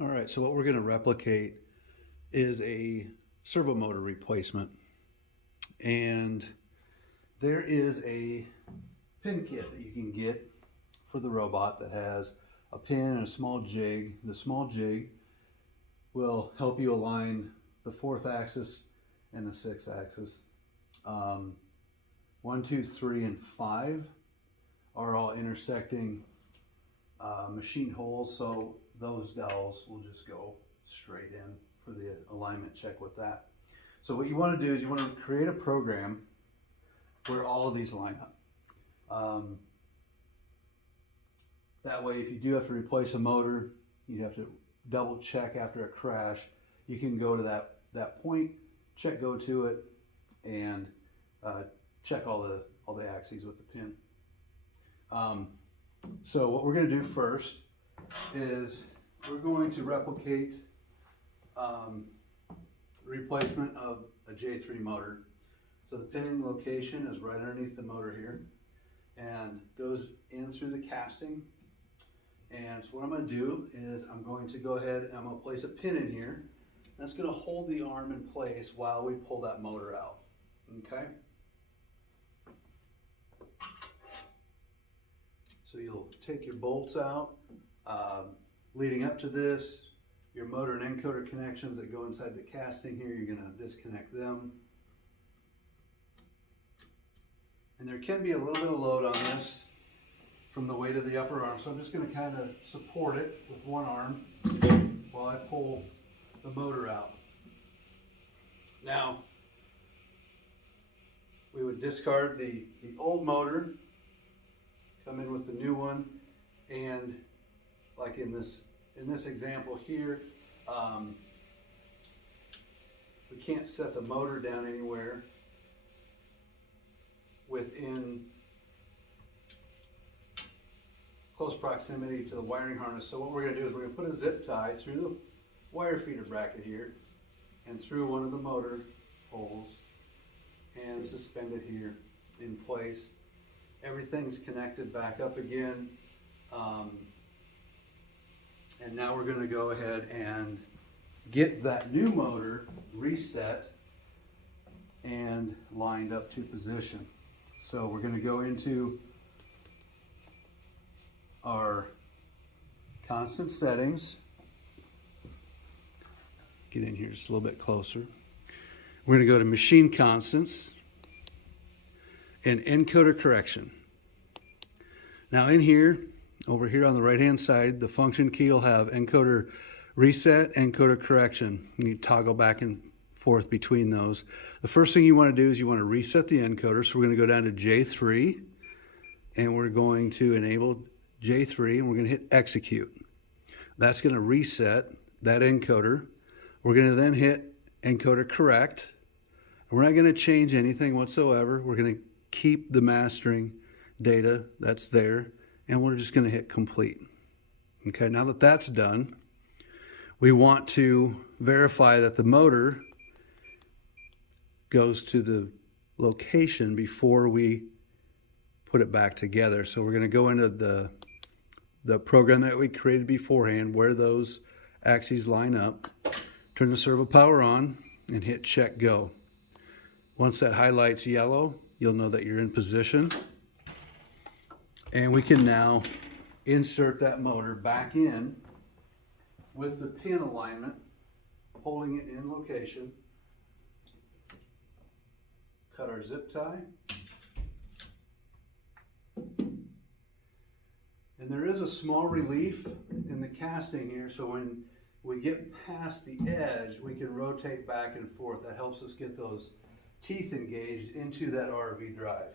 All right, so what we're going to replicate is a servo motor replacement. And there is a pin kit that you can get for the robot that has a pin and a small jig. The small jig will help you align the 4th axis and the 6th axis. 1, 2, 3, and 5 are all intersecting machine holes, so those dowels will just go straight in for the alignment check with that. So what you want to do is you want to create a program where all of these line up. That way, if you do have to replace a motor, you have to double check after a crash. You can go to that point, check go to it, and check all the axes with the pin. So what we're going to do first is we're going to replicate replacement of a J3 motor. So the pinning location is right underneath the motor here and goes in through the casting. And so what I'm going to do is I'm going to go ahead and I'm going to place a pin in here. That's going to hold the arm in place while we pull that motor out. Okay? So you'll take your bolts out. Leading up to this, your motor and encoder connections that go inside the casting here, you're going to disconnect them. And there can be a little bit of load on this from the weight of the upper arm, so I'm just going to kind of support it with one arm while I pull the motor out. Now, we would discard the old motor, come in with the new one, and like in this example here, we can't set the motor down anywhere within close proximity to the wiring harness. So what we're going to do is we're going to put a zip tie through the wire feeder bracket here and through one of the motor holes and suspend it here in place. Everything's connected back up again. And now we're going to go ahead and get that new motor reset and lined up to position. So we're going to go into our constant settings. Get in here just a little bit closer. We're going to go to machine constants and encoder correction. Now in here, over here on the right hand side, the function key will have encoder reset, encoder correction. You toggle back and forth between those. The first thing you want to do is you want to reset the encoder. So we're going to go down to J3 and we're going to enable J3 and we're going to hit execute. That's going to reset that encoder. We're going to then hit encoder correct. We're not going to change anything whatsoever. We're going to keep the mastering data that's there and we're just going to hit complete. Okay, now that that's done, we want to verify that the motor goes to the location before we put it back together. So we're going to go into the program that we created beforehand where those axes line up, turn the servo power on and hit check go. Once that highlights yellow, you'll know that you're in position. And we can now insert that motor back in with the pin alignment, holding it in location. Cut our zip tie. And there is a small relief in the casting here, so when we get past the edge, we can rotate back and forth. That helps us get those teeth engaged into that RV drive.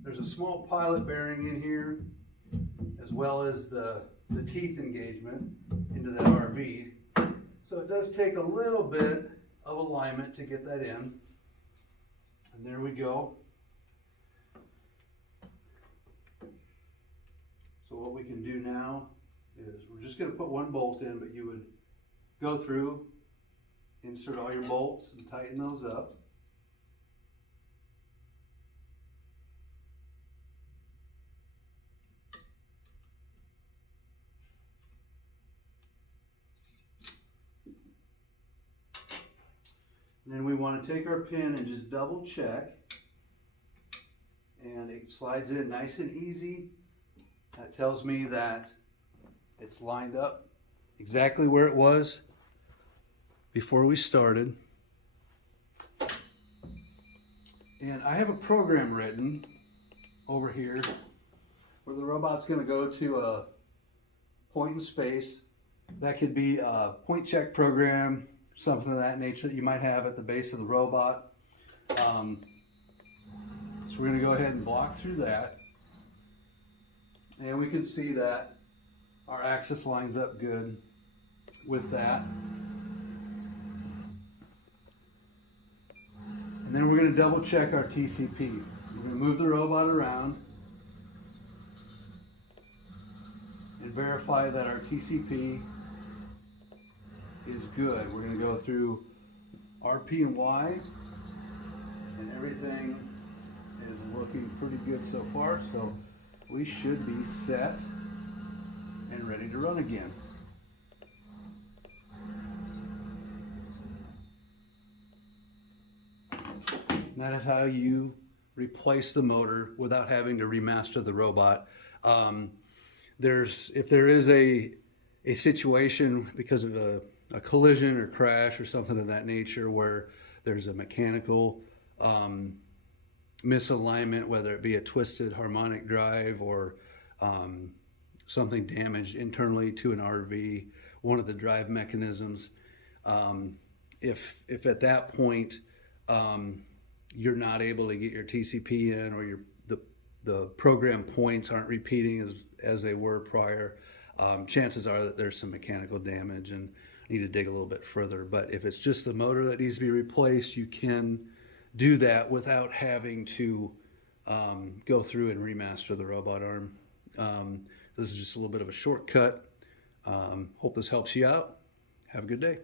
There's a small pilot bearing in here, as well as the teeth engagement into that RV. So it does take a little bit of alignment to get that in. And there we go. So what we can do now is we're just going to put one bolt in, but you would go through, insert all your bolts and tighten those up. Then we want to take our pin and just double check. And it slides in nice and easy. That tells me that it's lined up exactly where it was before we started. And I have a program written over here where the robot's going to go to a point in space. That could be a point check program, something of that nature that you might have at the base of the robot. So we're going to go ahead and block through that. And we can see that our axis lines up good with that. And then we're going to double check our TCP. We're going to move the robot around and verify that our TCP is good. We're going to go through RP and Y, and everything is looking pretty good so far, so we should be set and ready to run again. And that is how you replace the motor without having to remaster the robot. If there is a situation because of a collision or crash or something of that nature where there's a mechanical misalignment, whether it be a twisted harmonic drive or something damaged internally to an RV, one of the drive mechanisms, if at that point you're not able to get your TCP in, or the program points aren't repeating as they were prior, chances are that there's some mechanical damage and need to dig a little bit further. But if it's just the motor that needs to be replaced, you can do that without having to go through and remaster the robot arm. This is just a little bit of a shortcut. Hope this helps you out. Have a good day.